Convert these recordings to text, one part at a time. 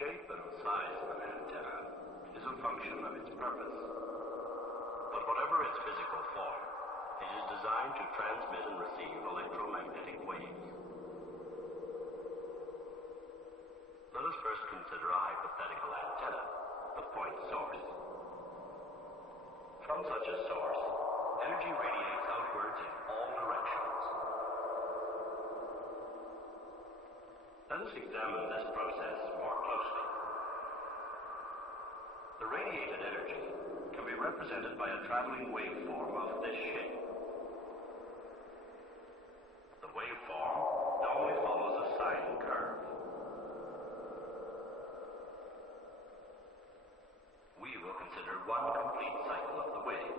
shape and size of an antenna is a function of its purpose. But whatever its physical form, it is designed to transmit and receive electromagnetic waves. Let us first consider a hypothetical antenna, the point source. From such a source, energy radiates outwards in all directions. Let us examine this process more closely. The radiated energy can be represented by a traveling waveform of this shape. The waveform normally follows a sine curve. We will consider one complete cycle of the wave.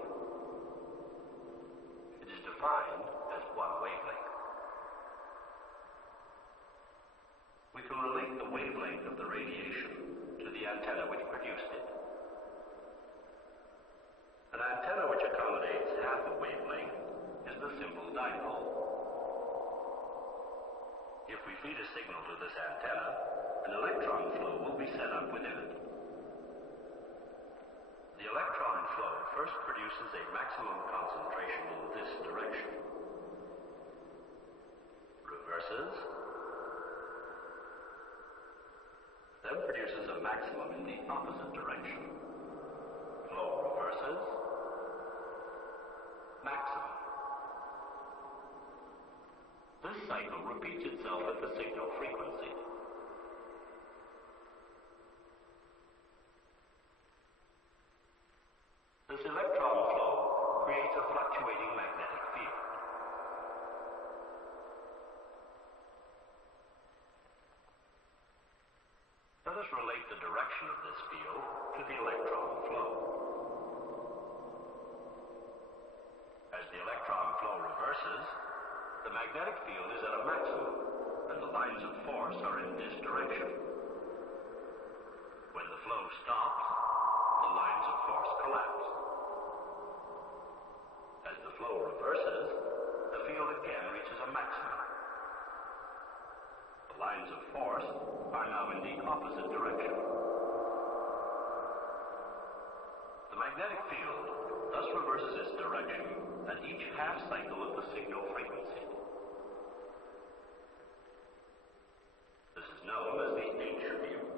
It is defined as one wavelength. We can relate the wavelength of the radiation to the antenna which produced it. An antenna which accommodates half a wavelength is the simple dipole. If we feed a signal to this antenna, an electron flow will be set up within it. The electron flow first produces a maximum concentration in this direction, reverses, then produces a maximum in the opposite direction. Flow reverses, maximum. This cycle repeats itself at the signal frequency. This electron flow creates a fluctuating magnetic field. Let us relate the direction of this field to the electron flow. As the electron flow reverses, the magnetic field is at a maximum, and the lines of force are in this direction. When the flow stops, the lines of force collapse. As the flow reverses, the field again reaches a maximum. The lines of force are now in the opposite direction. The magnetic field thus reverses its direction at each half cycle of the signal frequency. This is known as the H field.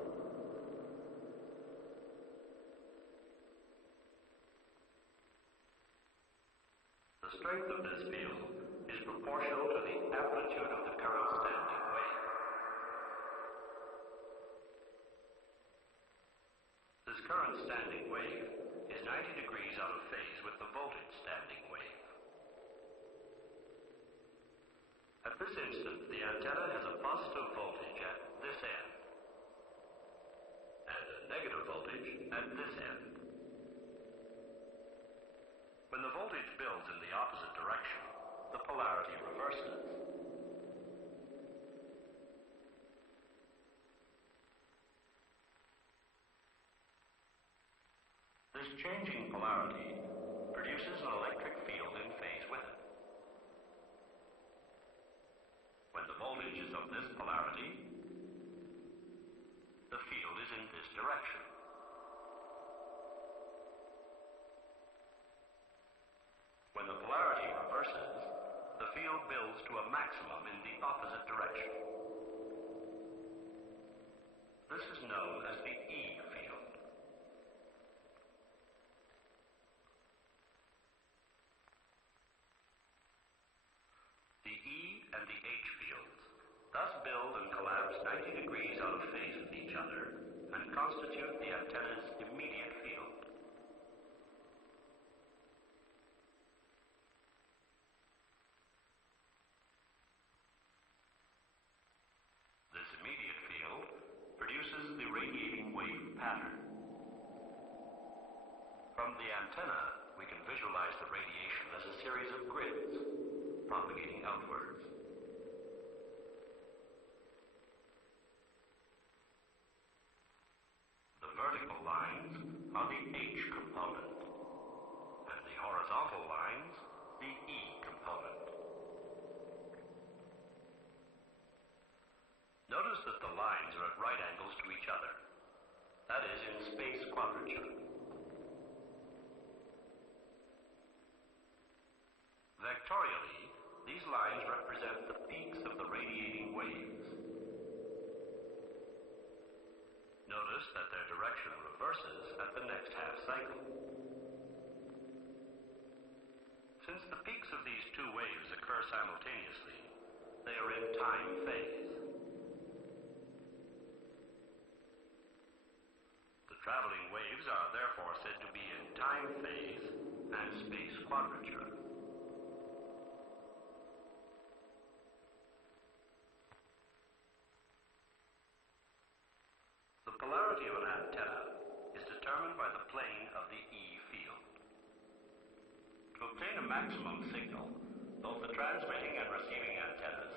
The strength of this field is proportional to the amplitude of the current standing wave. This current standing wave is 90 degrees out of phase with the voltage standing wave. At this instant, the antenna has a positive voltage at this end and a negative voltage at this end. When the voltage builds in the opposite direction, the polarity reverses. This changing polarity produces an electric field in phase with it. When the voltage is of this polarity, the field is in this direction. When the polarity reverses, the field builds to a maximum in the opposite direction. This is known as the E field. The E and the H fields thus build and collapse 90 degrees out of phase with each other and constitute the antenna's immediate field. This immediate field produces the radiating wave pattern. From the antenna, we can visualize the radiation as a series of grids propagating outwards. The vertical lines are the H component, and the horizontal lines the E component. Notice that the lines are at right angles to each other. that is, in space quadrature. Vectorially, these lines represent the peaks of the radiating waves. Notice that their direction reverses at the next half cycle. Since the peaks of these two waves occur simultaneously, they are in time phase. The traveling waves are therefore said to be in time phase and space quadrature. The polarity of an antenna is determined by the plane of the E field. To obtain a maximum signal, both the transmitting and receiving antennas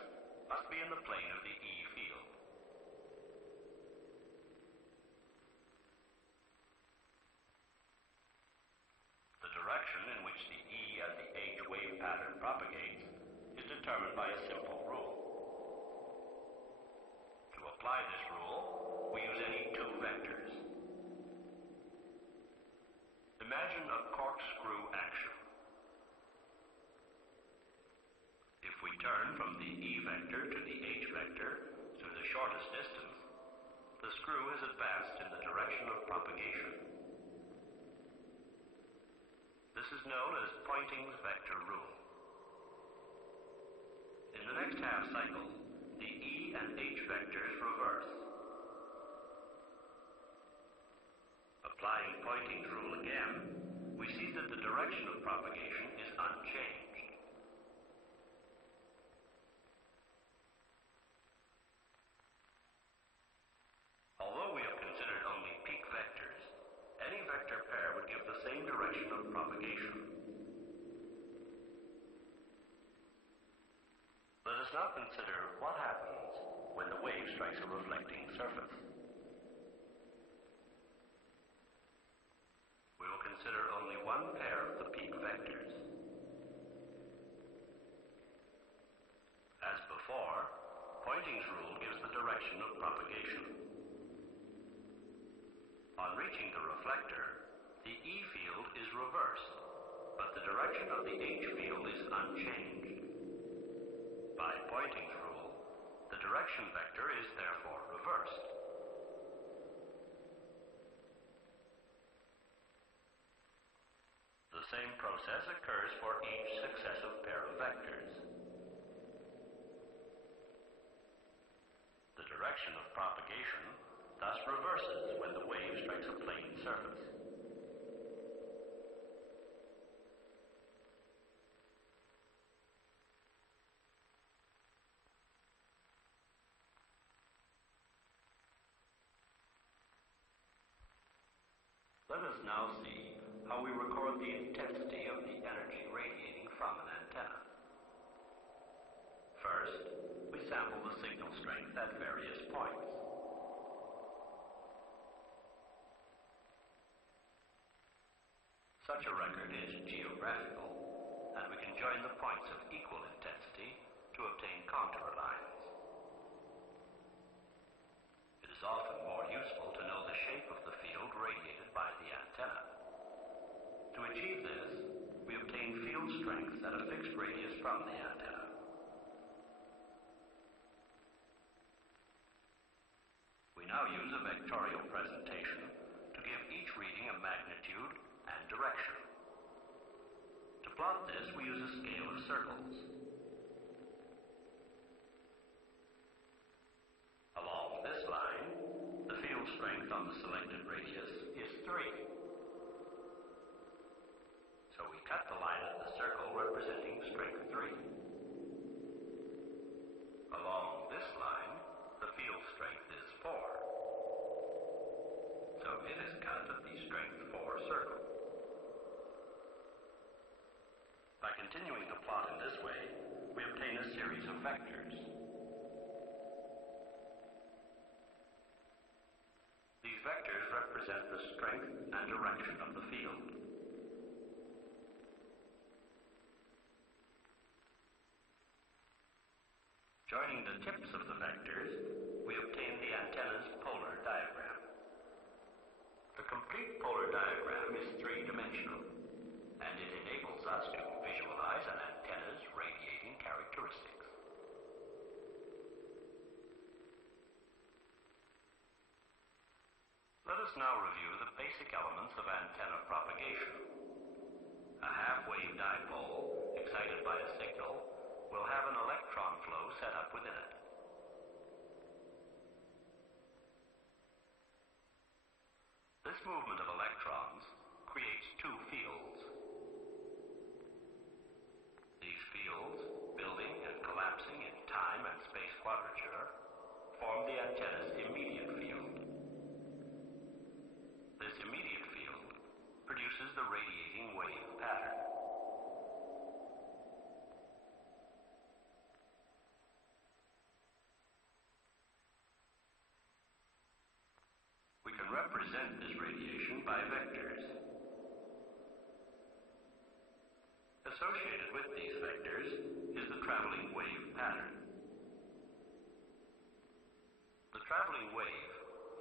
must be in the plane of the E field. The direction in which the E and the H wave pattern propagates is determined by a simple rule. To apply this rule, we use any two vectors. Imagine a corkscrew action. If we turn from the E vector to the H vector through the shortest distance, the screw has advanced in the direction of propagation. This is known as Poynting's vector rule. In the next half cycle, the E and H vectors reverse. Applying Poynting's rule again, we see that the direction of propagation is unchanged. Although we have considered only peak vectors, any vector pair would give the same direction of propagation. Let us now consider what happens when the wave strikes a reflecting surface. We will consider only one pair of the peak vectors. As before, Poynting's rule gives the direction of propagation. On reaching the reflector, the E field is reversed, but the direction of the H field is unchanged. By Poynting's rule, the direction vector is therefore reversed. The same process occurs for each successive pair of vectors. The direction of propagation thus reverses when the wave strikes a plane surface. Let us now see how we record the intensity of the energy radiating from an antenna. First, we sample the signal strength at various points. Such a record is geographical, and we can join the points of equal intensity to obtain contour lines. It is often more useful to know the shape of the field radiated by the antenna. To achieve this, we obtain field strength at a fixed radius from the antenna. We now use a vectorial presentation to give each reading a magnitude and direction. To plot this, we use a scale of circles. Along this line, the field strength on the selected radius is 3. So we cut the line at the circle representing strength 3. Along this line, the field strength is 4. So it is cut at the strength 4 circle. By continuing the plot in this way, we obtain a series of vectors. These vectors represent the strength and direction of the field. Joining the tips of the vectors, we obtain the antenna's polar diagram. The complete polar diagram is three-dimensional, and it enables us to visualize an antenna's radiating characteristics. Let us now review the basic elements of antenna propagation. A half-wave dipole, excited by a signal, will have an electron flow set up within it. This movement of electrons creates two fields. These fields, building and collapsing in time and space quadrature, form the antenna's immediate field. This immediate field produces the radiating wave pattern. We can represent this radiation by vectors. Associated with these vectors is the traveling wave pattern. The traveling wave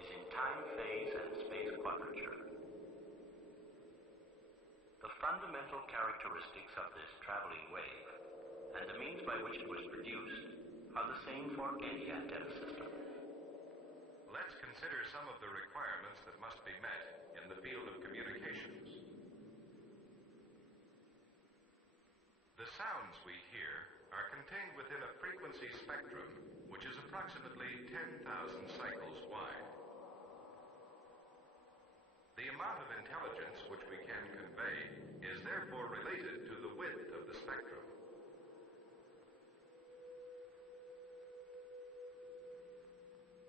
is in time phase and space quadrature. The fundamental characteristics of this traveling wave and the means by which it was produced are the same for any antenna system. Let's consider some of the requirements that must be met in the field of communications. The sounds we hear are contained within a frequency spectrum which is approximately 10,000 cycles wide. The amount of intelligence which we can convey is therefore related to the width of the spectrum.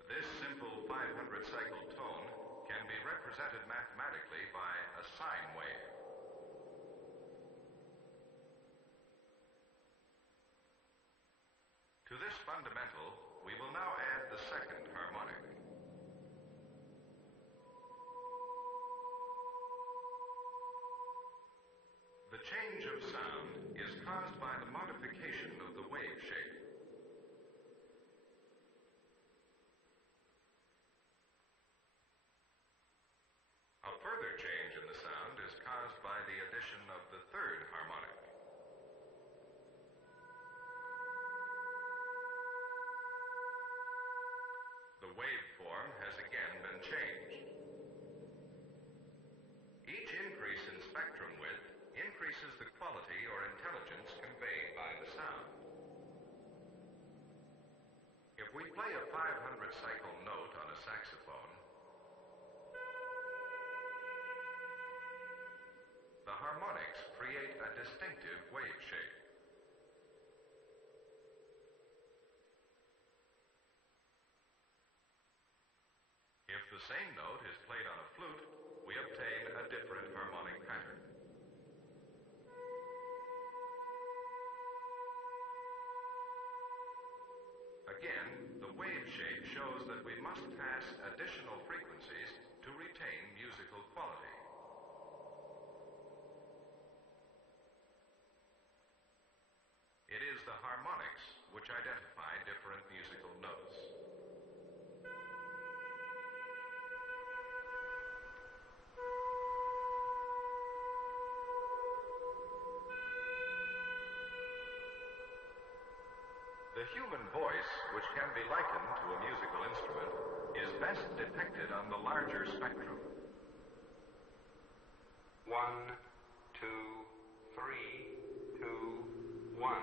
This simple 500-cycle tone can be represented mathematically by a sine wave. To this fundamental, we will now add the second harmonic. The change of sound is caused by the modification of the wave shape. A further change in the sound is caused by the addition of the third harmonic. The waveform has again been changed. Each increase in spectrum width increases the quality or intelligence conveyed by the sound. If we play a 500-cycle note on a saxophone, the harmonics create a distinctive wave shape. If the same note is played on a flute, we obtain a different harmonic pattern. Again, the wave shape shows that we must pass additional frequencies to retain musical quality. It is the harmonics which identify different musical notes. The human voice, which can be likened to a musical instrument, is best depicted on the larger spectrum. 1, 2, 3, 2, 1.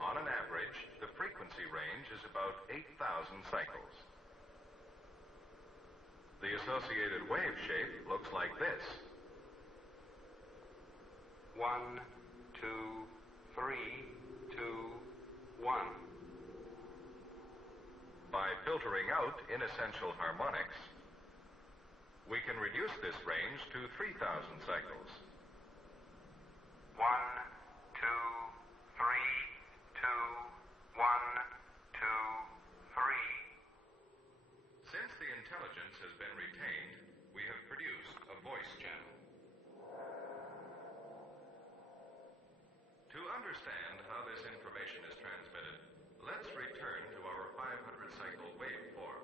On an average, the frequency range is about 8,000 cycles. The associated wave shape looks like this. 1, 2, 3, 2, 1. By filtering out inessential harmonics, we can reduce this range to 3,000 cycles. 1, 2, 3, 2, 1, 2, 3. Since the intelligence has been retained, we have produced a voice channel. To understand how this information is transmitted, let's return to our 500-cycle waveform.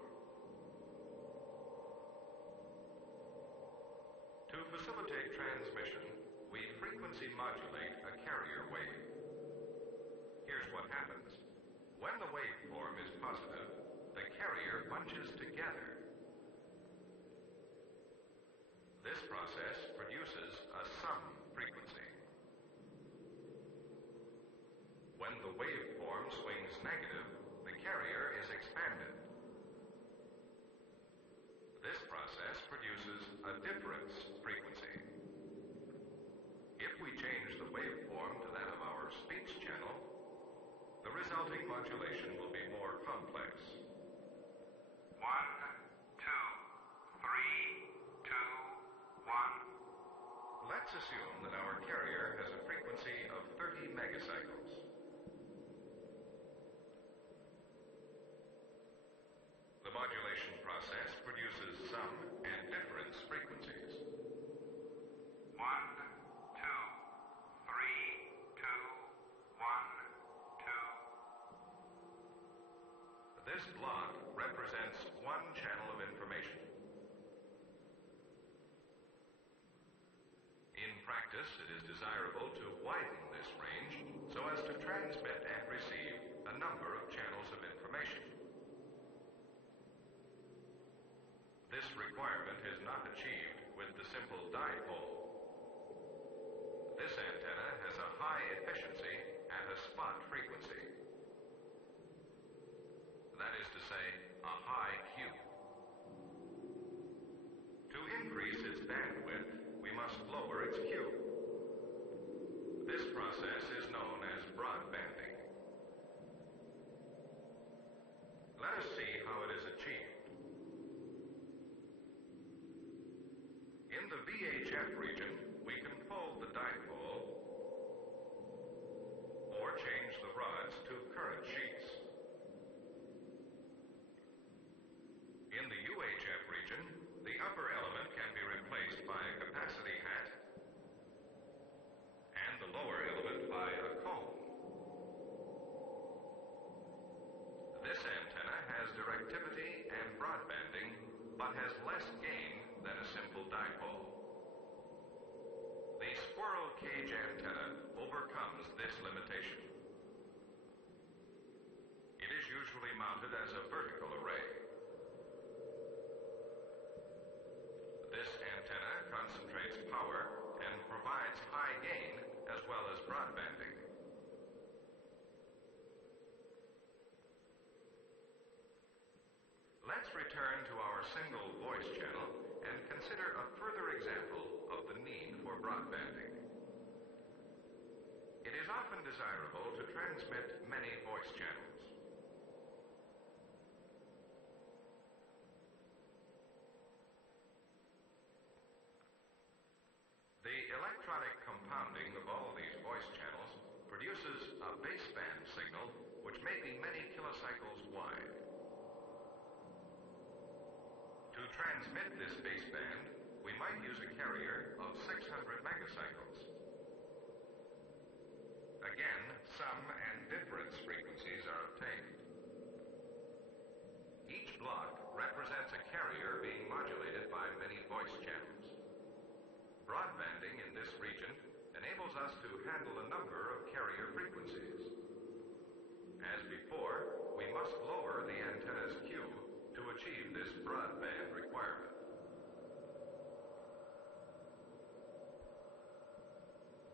facilitate transmission, we frequency modulate a carrier wave. Here's what happens. When the waveform is positive, the carrier bunches together. This process produces a sum frequency. When the waveform swings negative, the carrier is expanded. This process produces a difference frequency. If we change the waveform to that of our speech channel, the resulting modulation will be more complex. 1, 2, 3, 2, 1. Let's assume that our carrier has a frequency of 30 megacycles. The modulation process produces sum and difference frequencies. 1, 2, 3, 2, 1, 2. This block represents one channel of information. In practice, it is desirable to widen this range so as to transmit and receive a number of channels of information. This requirement is not achieved with the simple dipole. This antenna has a high efficiency at a spot frequency. That is to say, a high Q. To increase its bandwidth, we must lower its Q. This process is known as broadbanding. Let us see how it is achieved. In the VHF region, we can fold the dipole or change the rods to current sheets. In the UHF region, the upper element can be replaced by a capacity hat and the lower element by a cone. This antenna has directivity and broadbanding, but has less gain than a simple dipole. The squirrel cage antenna overcomes this limitation. It is usually mounted as a vertical array. This antenna concentrates power and provides high gain as well as broadbanding. Let's return to our single voice channel and consider a further example of the need for broadbanding. It is often desirable to transmit many voice channels. The electronic compounding of all these voice channels produces a baseband signal which may be many kilocycles wide. To transmit this baseband, we might use a carrier of 600 megacycles. Again, sum and difference frequencies are obtained. Each block represents a carrier being modulated by many voice channels. Broadbanding in this region enables us to handle a number of carrier frequencies. As before, we must lower the antenna's Q to achieve this broadband requirement.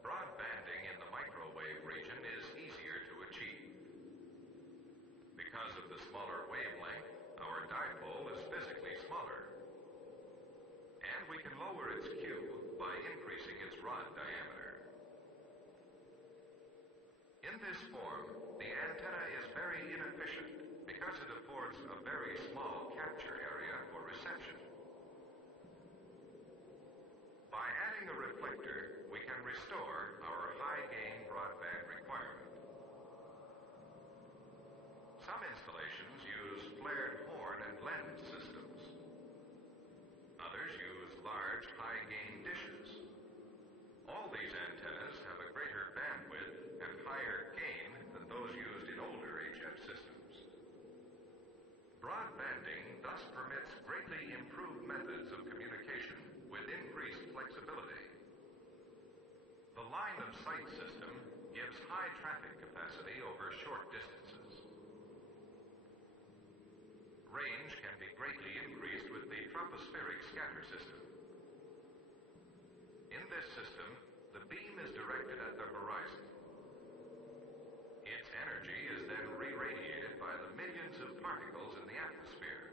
Broadbanding in the microwave region is easier to achieve. Because of the smaller wavelength, our dipole is physically smaller. And we can lower its Q by increasing its rod diameter. In this form, the antenna is very inefficient because it affords a very small capture area for reception. By adding a reflector, we can restore our high-gain broadband requirement. Some installations use flared horn and lens systems. Others use large high-gain dishes. All these antennas have a greater bandwidth and higher gain than those used in older HF systems. Broadbanding thus permits greatly improved methods of communication with increased flexibility. sight system gives high traffic capacity over short distances. Range can be greatly increased with the tropospheric scatter system. In this system, the beam is directed at the horizon. Its energy is then re-radiated by the millions of particles in the atmosphere.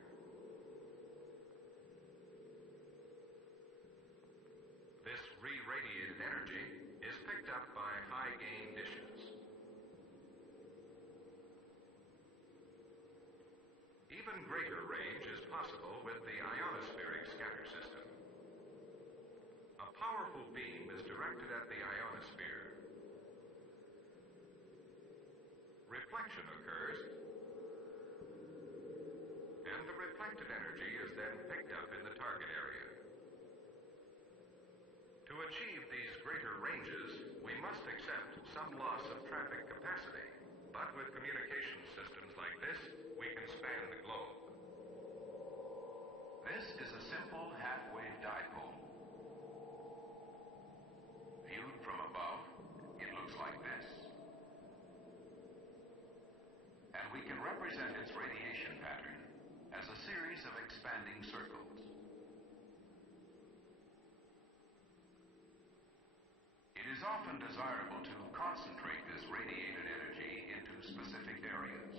This re-radiated energy is picked up by high-gain dishes. Even greater range is possible with the ionospheric scatter system. A powerful beam is directed at the ionosphere. Reflection occurs, and the reflected energy is then picked up in the target area. To achieve these greater ranges, we must accept some loss of traffic capacity, but with communication systems like this, we can span the globe. This is a simple half-wave dipole. Viewed from above, it looks like this. And we can represent its radiation pattern as a series of expanding circles. It is often desirable to concentrate this radiated energy into specific areas.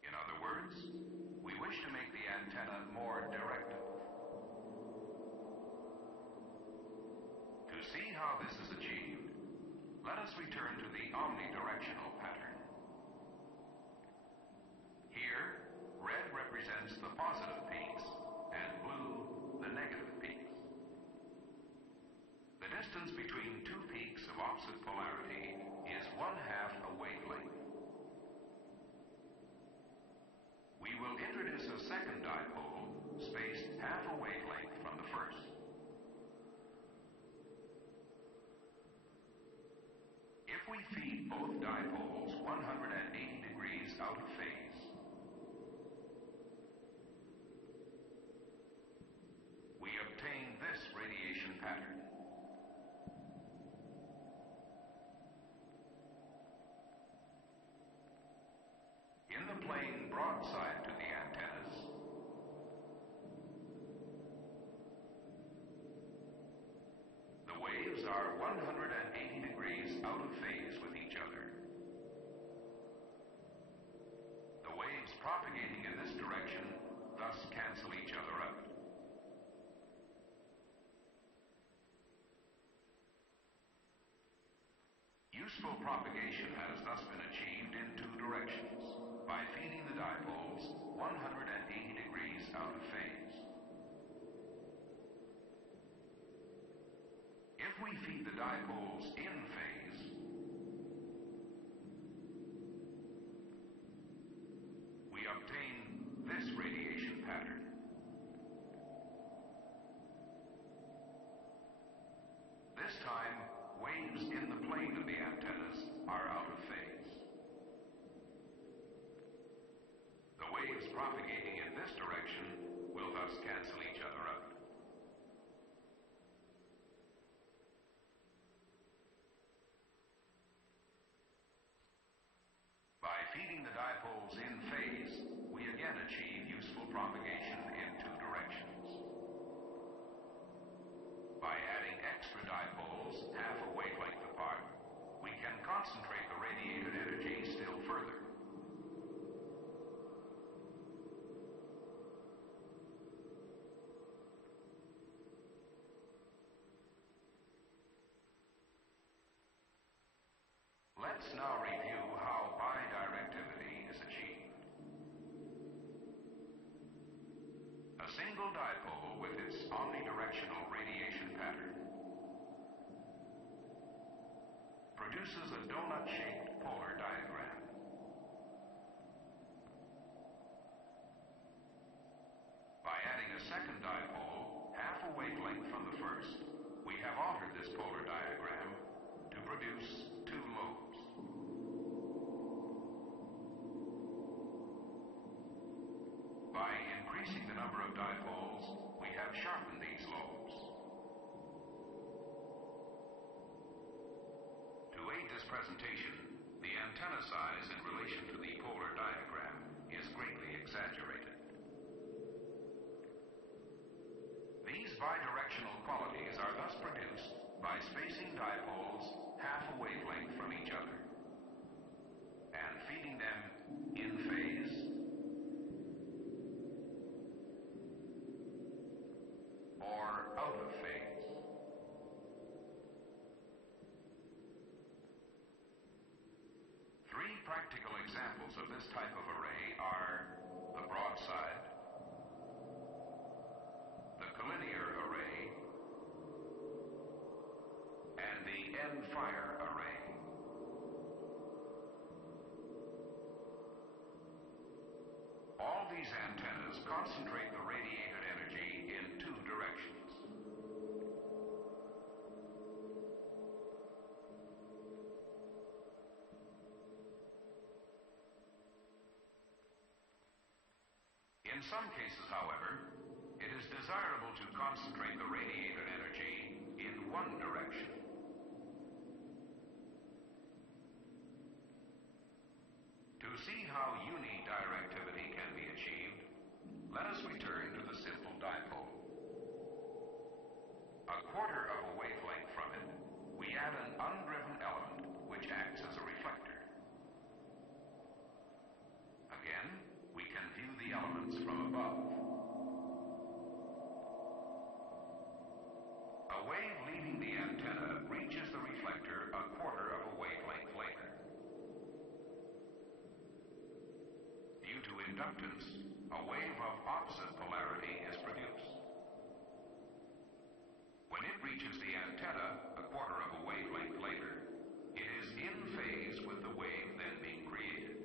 In other words, we wish to make the antenna more directable. To see how this is achieved, let us return to the omnidirectional pattern. Here, red represents the positive peaks and blue the negative peaks. The distance between two peaks of opposite polarity is 1/2 a wavelength. We will introduce a second dipole spaced 1/2 a wavelength from the first. If we feed both dipoles 180 degrees out of phase, we obtain this radiation pattern. In the plane broadside to the antennas, the waves are 180 degrees out of phase with each other. The waves propagating in this direction thus cancel each other out. Useful propagation has thus been achieved in two directions, by feeding the dipoles 180 degrees out of phase. If we feed the dipoles in phase, we obtain this radiation pattern. This time, waves in the plane of the antennas are out of phase. The waves propagating in this direction will thus cancel each other out. By feeding the dipoles in phase, we again achieve useful propagation in two directions. By adding extra dipoles 1/2 a wavelength apart, we can concentrate the radiated energy still further. Let's now review how bidirectivity is achieved. A single dipole with its omnidirectional radiation pattern produces a donut-shaped polar diagram. By adding a second dipole 1/2 a wavelength from the first, we have altered this polar diagram to produce two lobes. By increasing the number of dipoles, we have sharpened these lobes. To aid this presentation, the antenna size in relation to the polar diagram is greatly exaggerated. These bidirectional qualities are thus produced by spacing dipoles half a wavelength from each other and feeding them in phase or out of phase. Three practical examples of this type of array are the broadside, the collinear array, and the end-fire array. All these antennas concentrate the radiated energy in two directions. In some cases, however, it is desirable to concentrate the radiated energy in one direction. To see how unidirectivity can be achieved, let us return to the simple dipole. A quarter of a wavelength from it, we add an undriven element which acts as a reflector. Again, we can view the elements from above. A wave leaving the antenna reaches the reflector a quarter of a wavelength later. Due to inductance, a wave of opposite polarity is produced. When it reaches the antenna a quarter of a wavelength later, it is in phase with the wave then being created.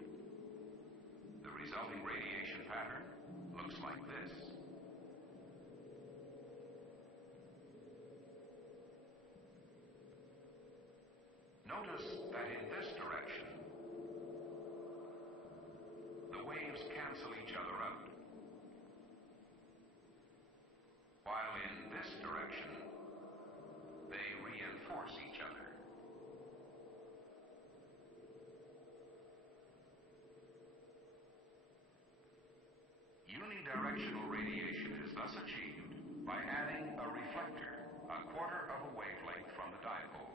The resulting radiation pattern looks like this. Notice that in this direction, the waves cancel each other out, while in this direction, they reinforce each other. Unidirectional radiation is thus achieved by adding a reflector a quarter of a wavelength from the dipole.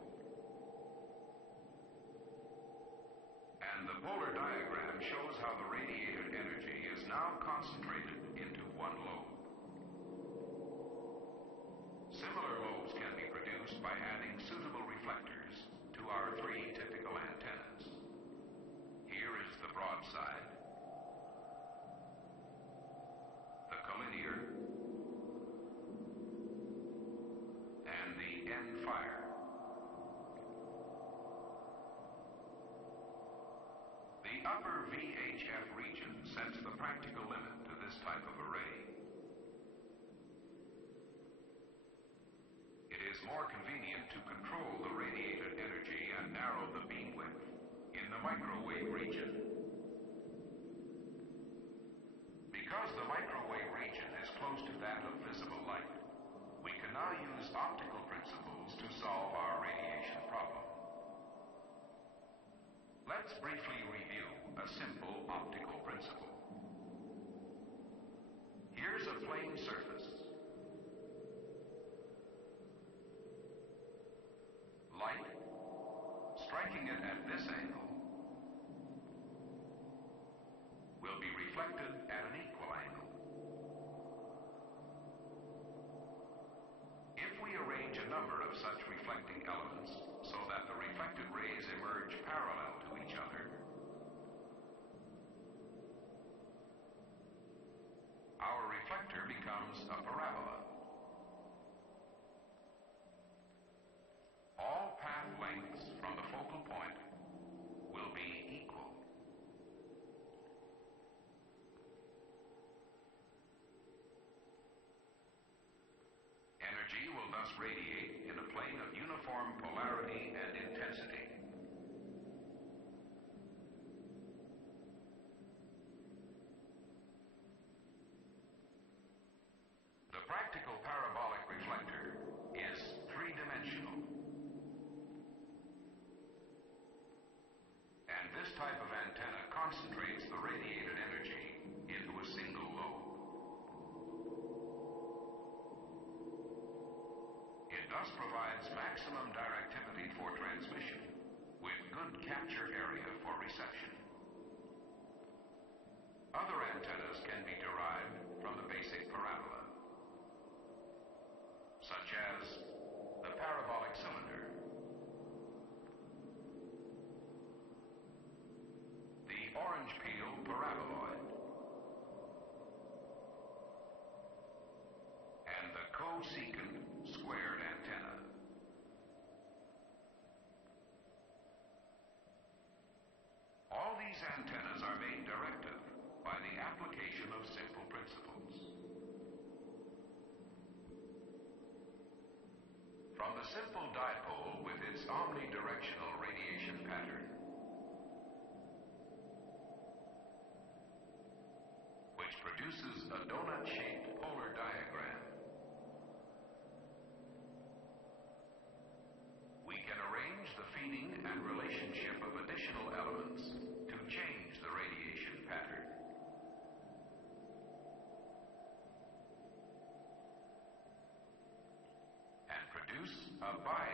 And the polar diagram shows how the radiated energy is now concentrated into one lobe. Similar lobes can be produced by adding suitable reflectors to our three typical antennas. Here is the broadside, the collinear, and the end-fire. The upper VHF region sets the practical limit to this type of array. It is more convenient to control the radiated energy and narrow the beam width in the microwave region. Because the microwave region is close to that of visible light, we can now use optical principles to solve our radiation problem. Let's briefly review a simple optical principle. Here's a plane surface. Light, striking it at this angle, will be reflected at an equal angle. If we arrange a number of such reflecting elements so that the reflected rays emerge parallel to each other, our reflector becomes a parabola. All path lengths from the focal point will be equal. Energy will thus radiate in a plane of uniform polarity and intensity. concentrates the radiated energy into a single lobe. It thus provides maximum directivity for transmission, with good capture area for reception. Other antennas can be derived from the basic parabola, such as the parabolic cylinder, the orange peel paraboloid, and the cosecant squared antenna. All these antennas are made directive by the application of simple principles. From the simple dipole with its omnidirectional radiation pattern, which produces a donut-shaped polar diagram, we can arrange the feeding and relationship of additional elements to change the radiation pattern. And produce a bias